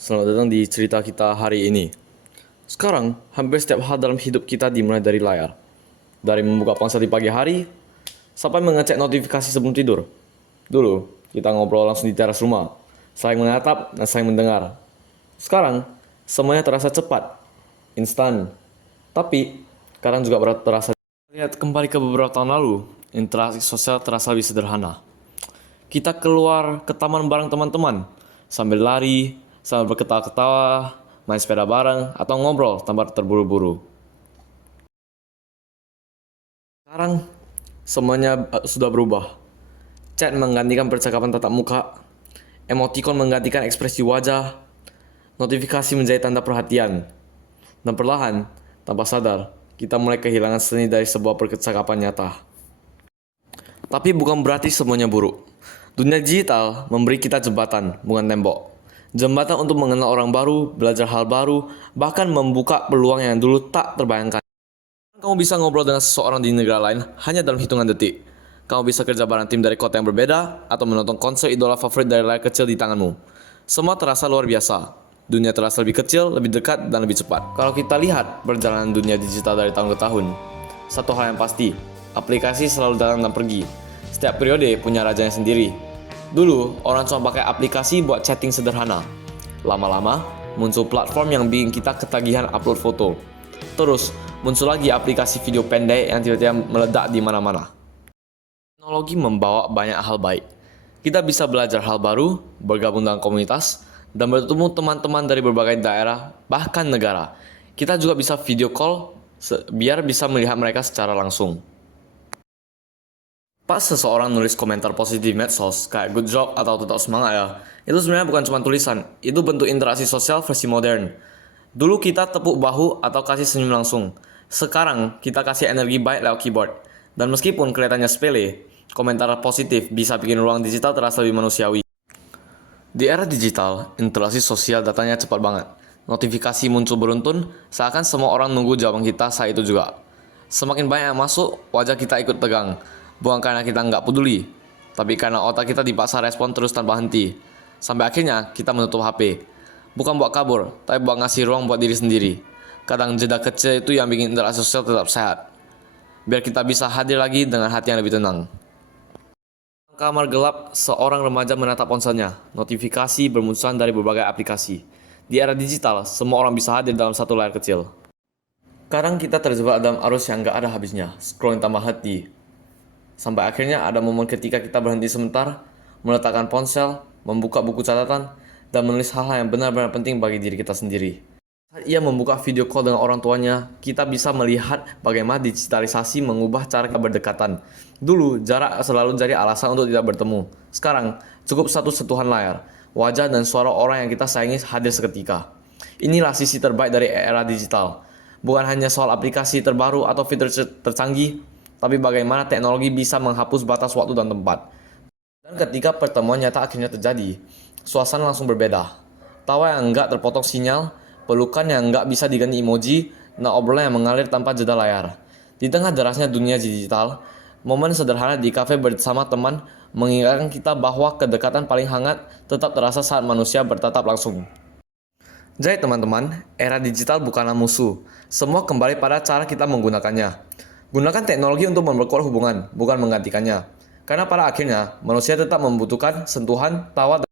Selamat datang di cerita kita hari ini. Sekarang, hampir setiap hal dalam hidup kita dimulai dari layar. Dari membuka ponsel di pagi hari, sampai mengecek notifikasi sebelum tidur. Dulu, kita ngobrol langsung di teras rumah, saling menatap dan saling mendengar. Sekarang, semuanya terasa cepat, instan. Tapi, kadang juga berat terasa. Lihat kembali ke beberapa tahun lalu, interaksi sosial terasa lebih sederhana. Kita keluar ke taman bareng teman-teman, sambil lari, sambil berketawa-ketawa, main sepeda bareng, atau ngobrol tanpa terburu-buru. Sekarang, semuanya sudah berubah. Chat menggantikan percakapan tatap muka, emoticon menggantikan ekspresi wajah, notifikasi menjadi tanda perhatian. Dan perlahan, tanpa sadar, kita mulai kehilangan seni dari sebuah percakapan nyata. Tapi bukan berarti semuanya buruk. Dunia digital memberi kita jembatan, bukan tembok. Jembatan untuk mengenal orang baru, belajar hal baru, bahkan membuka peluang yang dulu tak terbayangkan. Kamu bisa ngobrol dengan seseorang di negara lain hanya dalam hitungan detik. Kamu bisa kerja bareng tim dari kota yang berbeda, atau menonton konser idola favorit dari layar kecil di tanganmu. Semua terasa luar biasa. Dunia terasa lebih kecil, lebih dekat, dan lebih cepat. Kalau kita lihat perjalanan dunia digital dari tahun ke tahun, satu hal yang pasti, aplikasi selalu datang dan pergi. Setiap periode punya rajanya sendiri. Dulu, orang cuma pakai aplikasi buat chatting sederhana. Lama-lama, muncul platform yang bikin kita ketagihan upload foto. Terus, muncul lagi aplikasi video pendek yang tiba-tiba meledak di mana-mana. Teknologi membawa banyak hal baik. Kita bisa belajar hal baru, bergabung dengan komunitas, dan bertemu teman-teman dari berbagai daerah, bahkan negara. Kita juga bisa video call biar bisa melihat mereka secara langsung. Pas seseorang nulis komentar positif di medsos, kayak good job atau tetap semangat ya, itu sebenarnya bukan cuma tulisan, itu bentuk interaksi sosial versi modern. Dulu kita tepuk bahu atau kasih senyum langsung. Sekarang kita kasih energi baik lewat keyboard. Dan meskipun kelihatannya sepele, komentar positif bisa bikin ruang digital terasa lebih manusiawi. Di era digital, interaksi sosial datanya cepat banget. Notifikasi muncul beruntun, seakan semua orang nunggu jawaban kita saat itu juga. Semakin banyak yang masuk, wajah kita ikut tegang. Bukan karena kita nggak peduli, tapi karena otak kita dipaksa respon terus tanpa henti. Sampai akhirnya kita menutup HP. Bukan buat kabur, tapi buat ngasih ruang buat diri sendiri. Kadang jeda kecil itu yang bikin interaksi sosial tetap sehat. Biar kita bisa hadir lagi dengan hati yang lebih tenang. Kamar gelap, seorang remaja menatap ponselnya. Notifikasi bermunculan dari berbagai aplikasi. Di era digital, semua orang bisa hadir dalam satu layar kecil. Kadang kita terjebak dalam arus yang gak ada habisnya, scrolling tanpa henti. Sampai akhirnya ada momen ketika kita berhenti sebentar, meletakkan ponsel, membuka buku catatan, dan menulis hal-hal yang benar-benar penting bagi diri kita sendiri. Saat ia membuka video call dengan orang tuanya, kita bisa melihat bagaimana digitalisasi mengubah cara kita berdekatan. Dulu, jarak selalu jadi alasan untuk tidak bertemu. Sekarang, cukup satu sentuhan layar, wajah dan suara orang yang kita sayangi hadir seketika. Inilah sisi terbaik dari era digital. Bukan hanya soal aplikasi terbaru atau fitur tercanggih, tapi bagaimana teknologi bisa menghapus batas waktu dan tempat. Dan ketika pertemuan nyata akhirnya terjadi, suasana langsung berbeda. Tawa yang enggak terpotong sinyal, pelukan yang enggak bisa diganti emoji, dan obrolan yang mengalir tanpa jeda layar. Di tengah derasnya dunia digital, momen sederhana di kafe bersama teman mengingatkan kita bahwa kedekatan paling hangat tetap terasa saat manusia bertatap langsung. Jadi teman-teman, era digital bukanlah musuh. Semua kembali pada cara kita menggunakannya. Gunakan teknologi untuk memperkuat hubungan, bukan menggantikannya. Karena pada akhirnya, manusia tetap membutuhkan sentuhan, tawa,